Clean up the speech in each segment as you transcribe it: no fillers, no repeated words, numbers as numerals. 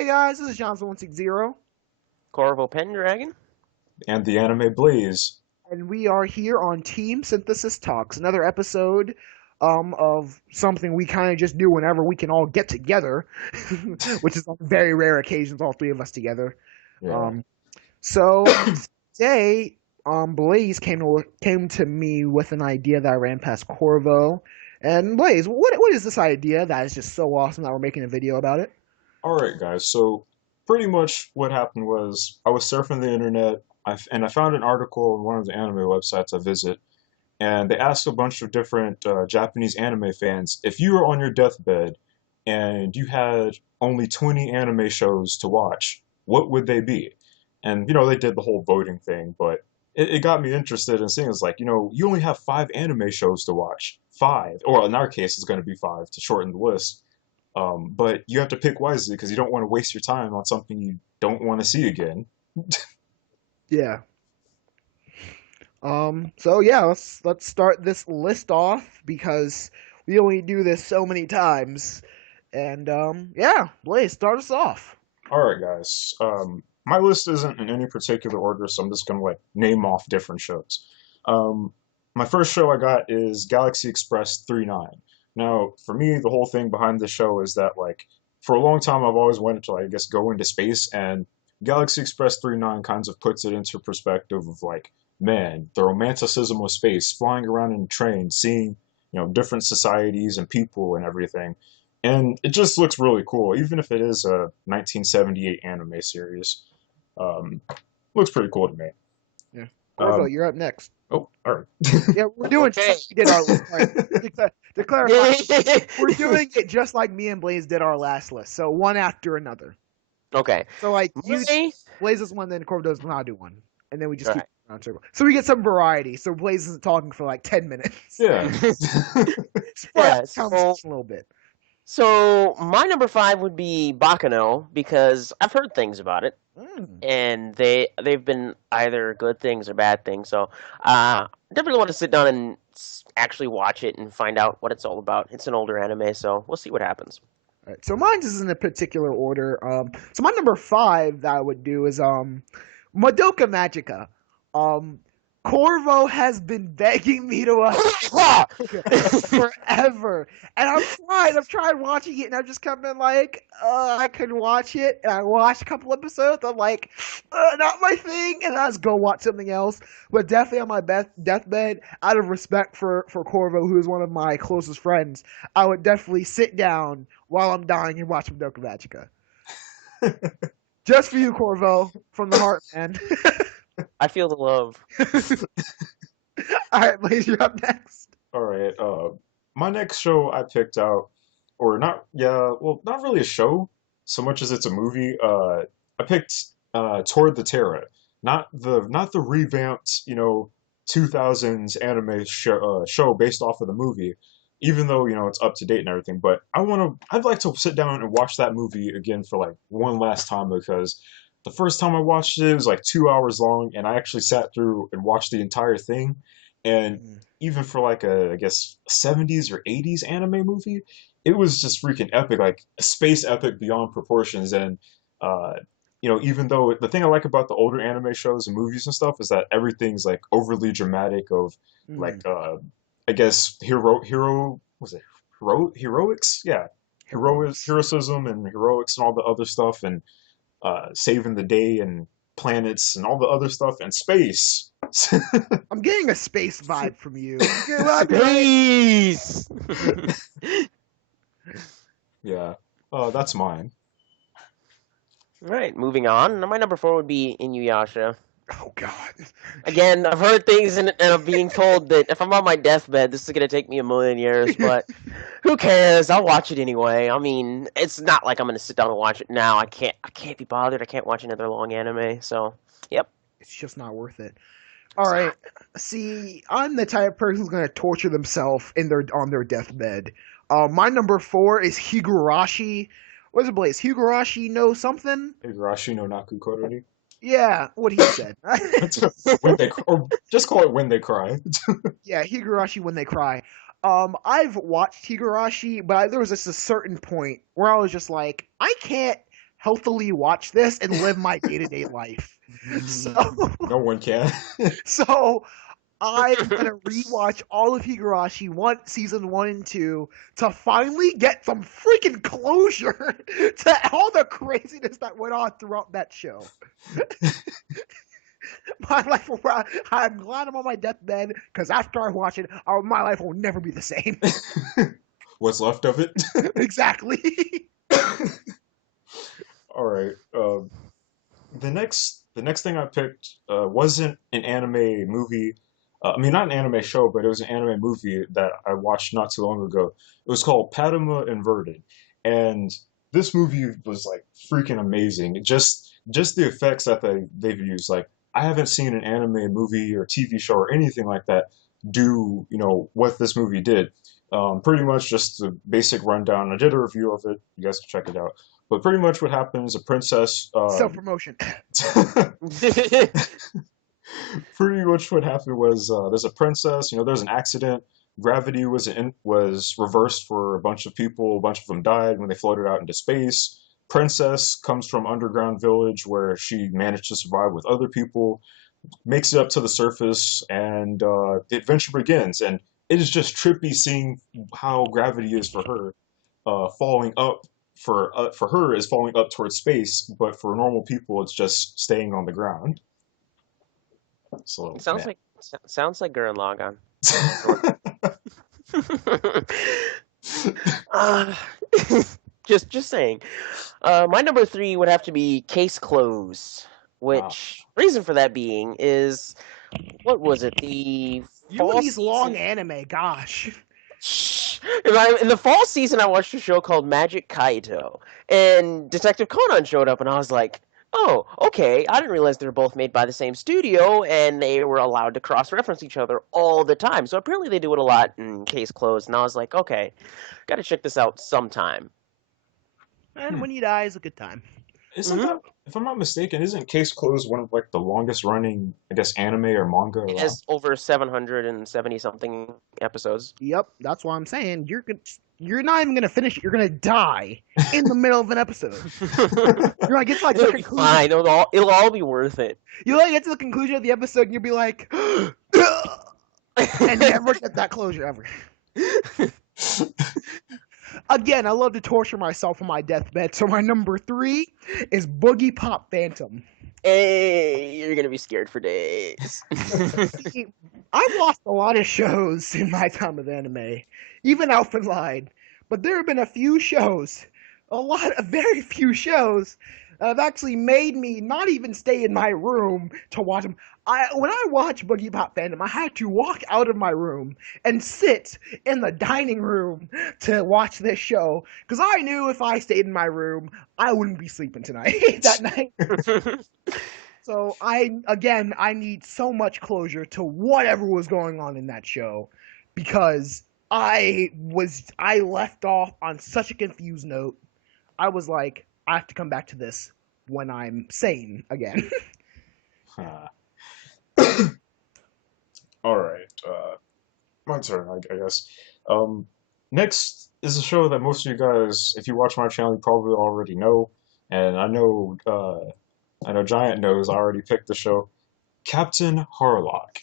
Hey guys, this is Johnson160, Corvo Pendragon? And the anime Blaze. and we are here on Team Synthesis Talks, another episode of something we kind of just do whenever we can all get together, which is on very rare occasions, all three of us together. Yeah. Um, so today, Blaze came to me with an idea that I ran past Corvo. And Blaze, what is this idea that is just so awesome that we're making a video about it? All right, guys. So pretty much what happened was I was surfing the internet, and I found an article on one of the anime websites I visit, and they asked a bunch of different Japanese anime fans if you were on your deathbed and you had only 20 anime shows to watch, what would they be? And they did the whole voting thing, but it got me interested in seeing it's like, you only have five anime shows to watch. Five, or in our case, it's going to be five to shorten the list. But you have to pick wisely because you don't want to waste your time on something you don't want to see again. Yeah. So yeah, let's start this list off because we only do this so many times. And yeah, Blaze, start us off. All right, guys. My list isn't in any particular order, so I'm just gonna like name off different shows. Um, my first show I got is Galaxy Express 39. Now, for me, the whole thing behind this show is that like for a long time I've always wanted to like I guess go into space, and Galaxy Express 39 kind of puts it into perspective of like, man, the romanticism of space, flying around in a train, seeing different societies and people and everything, and it just looks really cool, even if it is a 1978 anime series. Um, Looks pretty cool to me. Yeah. Corvo, Um, you're up next. oh, all right. Yeah, we're doing just Okay. like we did our list. Right. To clarify, we're doing it just like me and Blaze did our last list. So one after another. Okay. So like you My, Blaze does one, then Corvo does not do one. And then we just keep alright. around in circle. So we get some variety. So Blaze isn't talking for like 10 minutes. Yeah. Spread out Yeah, the so, conversation a little bit. so my number five would be Bakano because I've heard things about it, Mm. and they've been either good things or bad things. So definitely want to sit down and actually watch it and find out what it's all about. It's an older anime, so we'll see what happens. All right, so mine is in a particular order. So my number five that I would do is Madoka Magica. Um, Corvo has been begging me to watch forever, and I've tried watching it, and I've just kind of been like, I could watch it, and I watched a couple episodes. I'm like, not my thing, and I just go watch something else. But definitely on my deathbed, out of respect for Corvo, who is one of my closest friends, I would definitely sit down while I'm dying and watch Madoka Magica. Just for you, Corvo, from the heart, man. I feel the love. All right, Blaze, you're up next. All right. My next show I picked out, or not, yeah, well, not really a show so much as it's a movie. I picked Toward the Terra, not the revamped, 2000s anime show based off of the movie, even though it's up to date and everything. But I'd like to sit down and watch that movie again for like one last time because the first time I watched it, it was like 2 hours long, and I actually sat through and watched the entire thing. And even for like a, I guess, 70s or 80s anime movie, it was just freaking epic, like a space epic beyond proportions. And uh, even though the thing I like about the older anime shows and movies and stuff is that everything's like overly dramatic of like Mm. I guess was it heroics? Yeah. Heroism and heroics and all the other stuff, and saving the day and planets and all the other stuff and space. I'm getting a space vibe from you. You get what I mean? Please. Yeah. That's mine. Right, moving on. My number four would be Inuyasha. Oh God. Again, I've heard things and I'm being told that if I'm on my deathbed, this is going to take me a million years, but who cares? I'll watch it anyway. I mean, it's not like I'm going to sit down and watch it now. I can't be bothered. I can't watch another long anime, so, yep. It's just not worth it. All right. See, I'm the type of person who's gonna torture themselves on their deathbed. My number four is Higurashi. What's it, Blaze? Higurashi no something? Higurashi no Naku Korori. Yeah, what he said. When they or just call it When They Cry. Yeah, Higurashi when they cry. I've watched Higurashi, but there was just a certain point where I was just like, I can't healthily watch this and live my day-to-day life. So, No one can. so I'm gonna rewatch all of Higurashi season 1 and 2 to finally get some freaking closure to all the craziness that went on throughout that show. My life will, I'm glad I'm on my deathbed because after I watch it, my life will never be the same. What's left of it? Exactly. All right. The next thing I picked wasn't an anime movie. I mean, not an anime show, but it was an anime movie that I watched not too long ago. It was called Padma Inverted, and this movie was like freaking amazing. Just the effects that they've used. Like I haven't seen an anime movie or TV show or anything like that do what this movie did. Pretty much just the basic rundown. I did a review of it. You guys can check it out. But pretty much what happens, a princess. Self-promotion. Pretty much what happened was there's a princess. There's an accident. Gravity was reversed for a bunch of people. A bunch of them died when they floated out into space. Princess comes from underground village where she managed to survive with other people. Makes it up to the surface, and the adventure begins. And it is just trippy seeing how gravity is for her, falling up. For her is falling up towards space, but for normal people, it's just staying on the ground. So Sounds like Gurren Lagann. uh, just saying. My number 3 would have to be Case Closed, which reason for that being is, what was it? The You and these long anime, gosh. In the fall season, I watched a show called Magic Kaito, and Detective Conan showed up, and I was like, oh, okay, I didn't realize they were both made by the same studio, and they were allowed to cross-reference each other all the time. So apparently they do it a lot in Case Closed, and I was like, okay, gotta check this out sometime. And when you die is a good time. Isn't that, if I'm not mistaken, isn't Case Closed one of like the longest running, I guess, anime or manga? It has over 770 something episodes. Yep, that's why I'm saying you're not even gonna finish it. You're gonna die in the middle of an episode. You're like, it's like it'll be fine. It'll all be worth it. You like get to the conclusion of the episode and you'll be like, and never get that closure ever. Again, I love to torture myself on my deathbed, so my number 3 is Boogie Pop Phantom. Hey, you're gonna be scared for days. See, I've lost a lot of shows in my time of anime, even Elfen Lied, but there have been a few shows, very few shows, that have actually made me not even stay in my room to watch them. When I watched Boogie Pop Phantom, I had to walk out of my room and sit in the dining room to watch this show because I knew if I stayed in my room, I wouldn't be sleeping that night. So I need so much closure to whatever was going on in that show because I left off on such a confused note. I was like, I have to come back to this when I'm sane again. All right, my turn, I guess. Next is a show that most of you guys, if you watch my channel, you probably already know, and I know Giant knows. I already picked the show, Captain Harlock.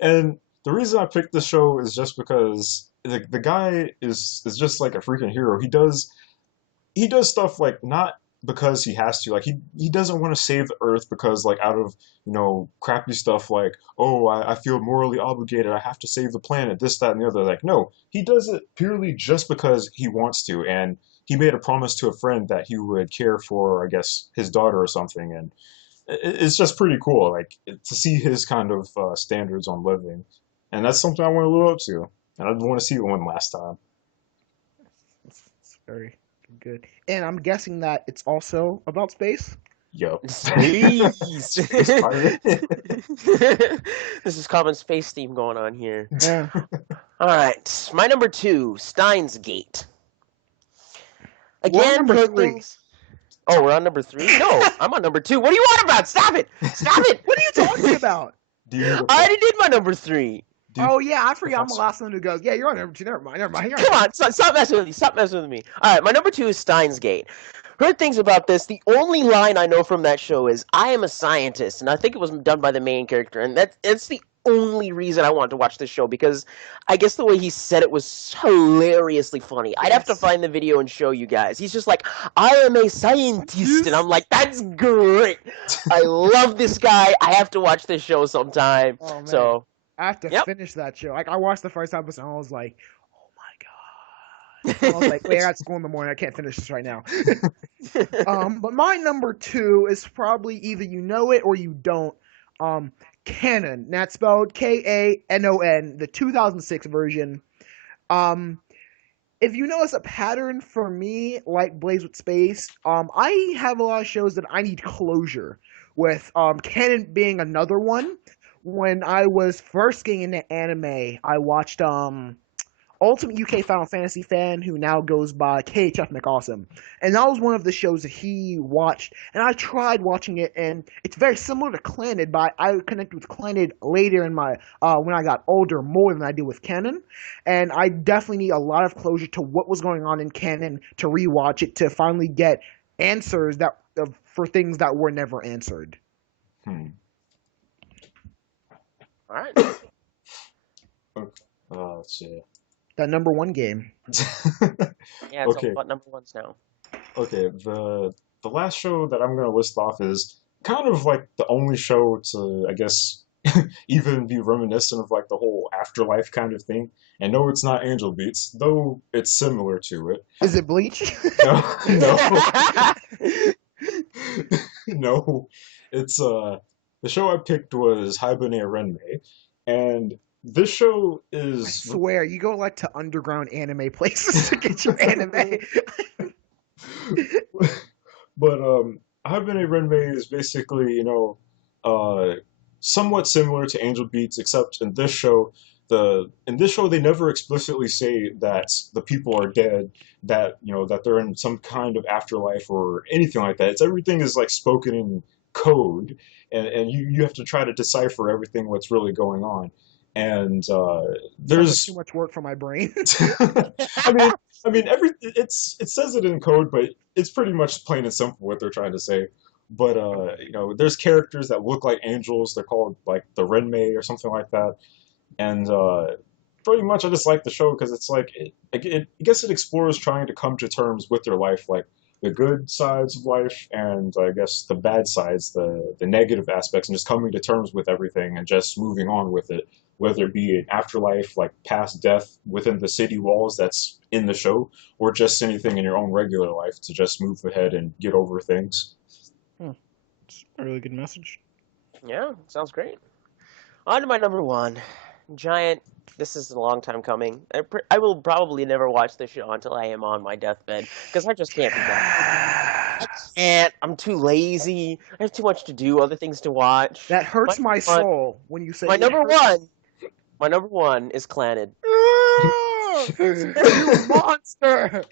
And the reason I picked the show is just because the guy is just like a freaking hero. He does stuff like not because he has to, like he doesn't want to save the earth because like out of crappy stuff like, oh, I feel morally obligated, I have to save the planet, this, that, and the other. Like, no, he does it purely just because he wants to, and he made a promise to a friend that he would care for, I guess, his daughter or something, and it's just pretty cool, like to see his kind of standards on living, and that's something I want to live up to, and I want to see it one last time. It's very good. And I'm guessing that it's also about space? Yup. Space! This is common space theme going on here. Yeah. Alright, my number 2, Steins Gate. Again, number 3. Oh, we're on number 3? No, I'm on number 2. What do you want about? Stop it! Stop it! What are you talking about? I already did my number 3. Dude, Oh yeah, I forgot I'm the Professor. last one who goes. Yeah, you're on number two. Never mind. Never mind. You're on Come number on, stop messing with me. Stop messing with me. All right, my number 2 is Steins Gate. Heard things about this. The only line I know from that show is "I am a scientist," and I think it was done by the main character, and that's the only reason I wanted to watch this show because I guess the way he said it was hilariously funny. I'd have to Yes. find the video and show you guys. He's just like, "I am a scientist," and I'm like, "That's great. I love this guy. I have to watch this show sometime." Oh man, So, I have to yep. finish that show. Like I watched the first episode, and I was like, oh my god. I was like, wait, I got school in the morning. I can't finish this right now. But my number two is probably either you know it or you don't. Canon. That's spelled Kanon, the 2006 version. Um, if you notice a pattern for me, like Blaze with Space, I have a lot of shows that I need closure with. Canon being another one. When I was first getting into anime, I watched Ultimate UK Final Fantasy fan who now goes by KHF McAwesome. And that was one of the shows that he watched. And I tried watching it, and it's very similar to Clannad, but I connected with Clannad later in my when I got older more than I did with Canon. And I definitely need a lot of closure to what was going on in Canon to rewatch it to finally get answers that for things that were never answered. Hmm. All right. Let's see. That number one game. Yeah, it's all Okay, about number ones now. okay. The last show that I'm gonna list off is kind of like the only show to, I guess, even be reminiscent of like the whole afterlife kind of thing. And no, it's not Angel Beats, though it's similar to it. Is it Bleach? No, no, no. It's the show I picked was Haibane Renmei, and this show I is swear, you go like to underground anime places to get your anime. but Haibane Renmei is basically, uh somewhat similar to Angel Beats, except in this show they never explicitly say that the people are dead, that that they're in some kind of afterlife or anything like that. It's everything is like spoken in code, and you have to try to decipher everything what's really going on. And Sounds like there's too much work for my brain. I mean, it says it in code, but it's pretty much plain and simple what they're trying to say. But there's characters that look like angels. They're called like the Renmei or something like that. And pretty much, I just like the show because it's like I guess it explores trying to come to terms with their life, like the good sides of life, and I guess the bad sides, the negative aspects, and just coming to terms with everything and just moving on with it, whether it be an afterlife, like past death within the city walls that's in the show, or just anything in your own regular life to just move ahead and get over things. It's a really good message. Yeah, sounds great. On to my number one. Giant, this is a long time coming. I will probably never watch this show until I am on my deathbed, because I just can't be done. I can't. I'm too lazy. I have too much to do, other things to watch. That hurts my one- soul when you say My it number hurts- one is Clannad. You monster!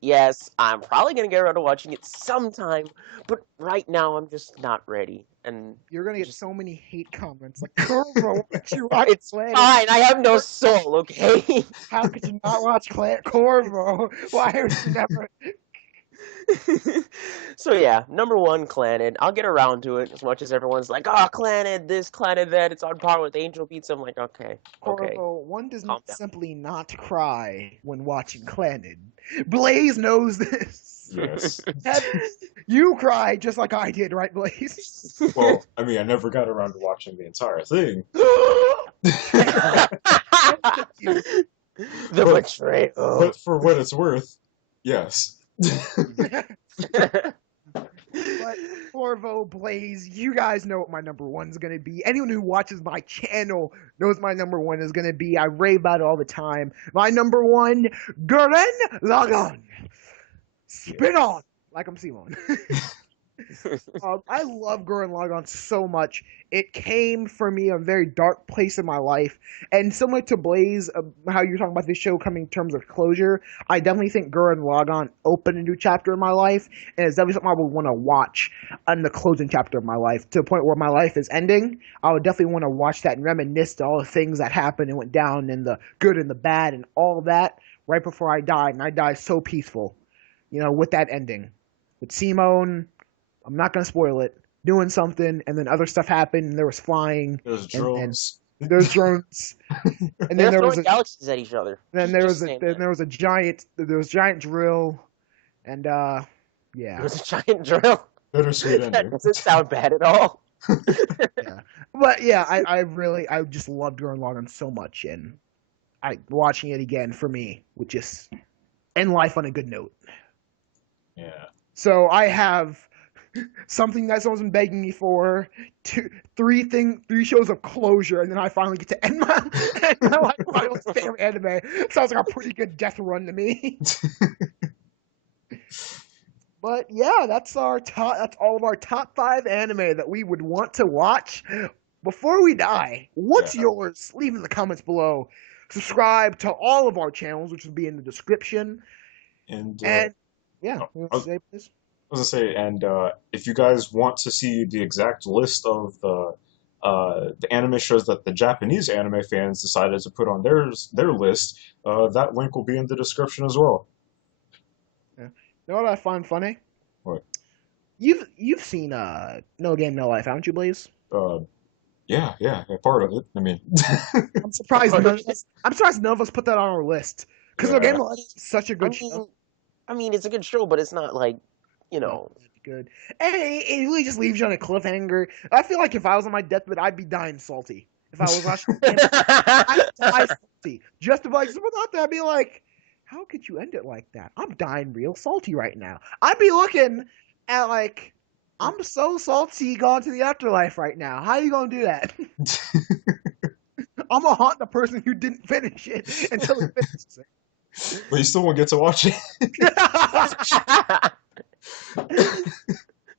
Yes, I'm probably gonna get around to watching it sometime, but right now I'm just not ready. And You're gonna get so many hate comments like, Corvo, why did you watch it's Clan? fine. I have no soul. Okay. How could you not watch Clan Corvo? Why would you never? So yeah, number one, Clannad. I'll get around to it as much as everyone's like, "Oh, Clannad this, Clannad that." It's on par with Angel Beats. I'm like, okay. Corvo, one does Calm not down. simply not cry when watching Clannad. Blaze knows this. Yes. You cried just like I did, right, Blaze? Well, I mean, I never got around to watching the entire thing. The betrayal. But for what it's worth, yes. But Corvo, Blaze, you guys know what my number one is going to be. Anyone who watches my channel knows my number one is going to be. I rave about it all the time. My number one, Gurren Lagann. Spin on, like I'm Simon. I love Gurren Lagann so much. It came for me a very dark place in my life, and similar to Blaze, how you're talking about this show coming in terms of closure, I definitely think Gurren Lagann opened a new chapter in my life, and it's definitely something I would want to watch in the closing chapter of my life to the point where my life is ending. I would definitely want to watch that and reminisce to all the things that happened and went down, and the good and the bad, and all of that right before I died, and I died so peaceful, with that ending, with Simone. I'm not gonna spoil it. Doing something, and then other stuff happened. And there was flying, There's and then drones. there's drones, and then They're there was throwing a galaxies at each other. then there was a giant drill, and It yeah, was a giant drill. Bittersweet That ending. doesn't sound bad at all. yeah, but yeah, I just loved Gurren Lagann so much, and I watching it again for me would just end life on a good note. Yeah. So I have something that someone's been begging me for, three shows of closure, and then I finally get to end my life with my most favorite anime. Sounds like a pretty good death run to me. But yeah, that's our top. That's all of our top 5 anime that we would want to watch before we die. What's Yeah. yours? Leave in the comments below. Subscribe to all of our channels, which will be in the description. And And yeah, oh, you want I to was, say this? I was gonna say, and if you guys want to see the exact list of the anime shows that the Japanese anime fans decided to put on their list, that link will be in the description as well. Yeah. You know what I find funny? What? You've seen No Game No Life, haven't you, Blaze? Uh, yeah, part of it. I mean, I'm surprised none of us put that on our list because No Game yeah, No Life is such a I good show. mean, it's a good show, but it's not like, you No, know. it's good, and it really just leaves you on a cliffhanger. I feel like if I was on my deathbed, I'd be dying salty. If I was watching No Game No Life, I'd die salty. Just to be like, someone out there, I'd be like, how could you end it like that? I'm dying real salty right now. I'd be looking at like, I'm so salty going to the afterlife right now. How are you gonna do that? I'm gonna haunt the person who didn't finish it until he finishes but you still won't get to watch it. it.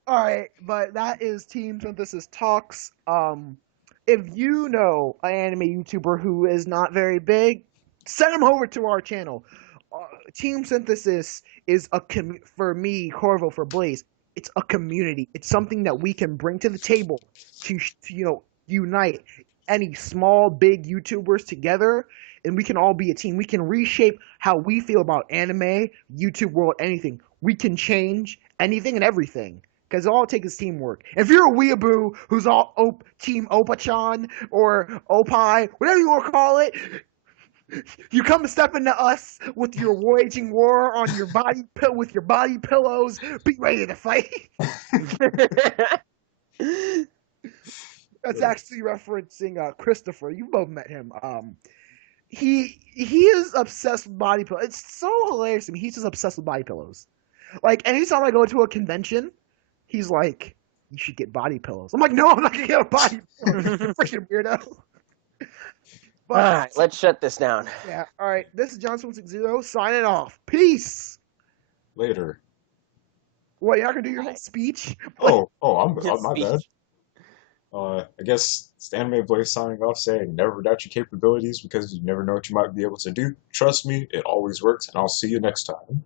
All right, but that is Team Synthesis Talks. If you know an anime YouTuber who is not very big, send them over to our channel. Team Synthesis is for me, Corvo, for Blaze. It's a community. It's something that we can bring to the table to unite any small, big YouTubers together, and we can all be a team. We can reshape how we feel about anime, YouTube world, anything. We can change anything and everything. Because all it takes is teamwork. If you're a weeaboo who's all Team Opa-chan or Opie, whatever you want to call it, you come and step into us with your waging war on your with your body pillows. Be ready to fight. That's actually referencing Christopher. You both met him. He is obsessed with body pillows. It's so hilarious to me. He's just obsessed with body pillows. Like anytime I go to a convention, he's like, "You should get body pillows." I'm like, "No, I'm not gonna get a body pillow." Freaking weirdo. All right, let's shut this down. Yeah. All right. This is Johnson160 signing off. Peace. Later. What? You're not gonna do your whole speech? I'm my bad. I guess it's the Anime Blaze signing off saying never doubt your capabilities because you never know what you might be able to do. Trust me, it always works, and I'll see you next time.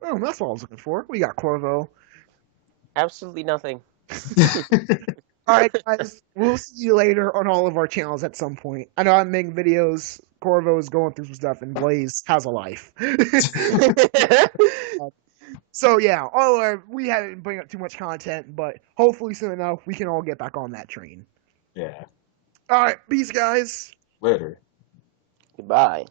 Oh, that's what I was looking for. We got Corvo. Absolutely nothing. All right, guys. We'll see you later on all of our channels at some point. I know I'm making videos. Corvo is going through some stuff, and Blaze has a life. So yeah, we haven't bring up too much content, but hopefully soon enough we can all get back on that train. Yeah. All right, peace, guys. Later. Goodbye.